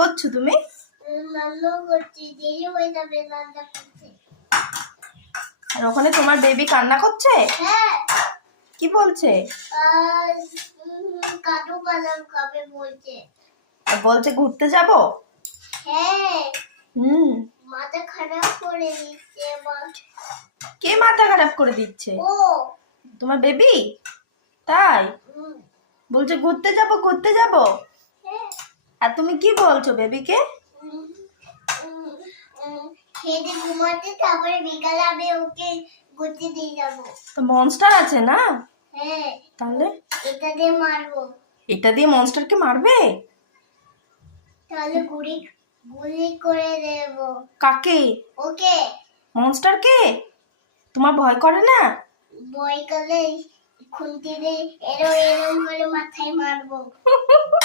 করছো তুমি? রান্না করছি, দেরি হয়ে যাবে রান্না করতে। আর ওখানে তোমার বেবি কান্না করছে? হ্যাঁ। কি বলছে? কাজু বাদাম খাবে বলছে। আর বলছে ঘুরতে যাব? হ্যাঁ। মাথা খারাপ করে দিচ্ছে এবার। কে মাথা খারাপ করে দিচ্ছে? ও তোমার বেবি? তাই বলছে ঘুরতে যাব ঘুরতে যাব। হ্যাঁ। আর তুমি কি বলছো বেবিকে? খেতে ঘুমাতে, তারপরে বিকালে আমি ওকে ঘুরতে দিয়ে যাবো। তো মনস্টার আছে না? হ্যাঁ। তাহলে এটা দিয়ে মারবো। এটা দিয়ে মনস্টারকে মারবে? তাহলে গুলি গুলি করে দেব। কাকে? ওকে। মনস্টারকে? তোমার ভয় করে না? ভয় করলে খুন্তি দিয়ে এরম এরম করে মাথায় মারবো।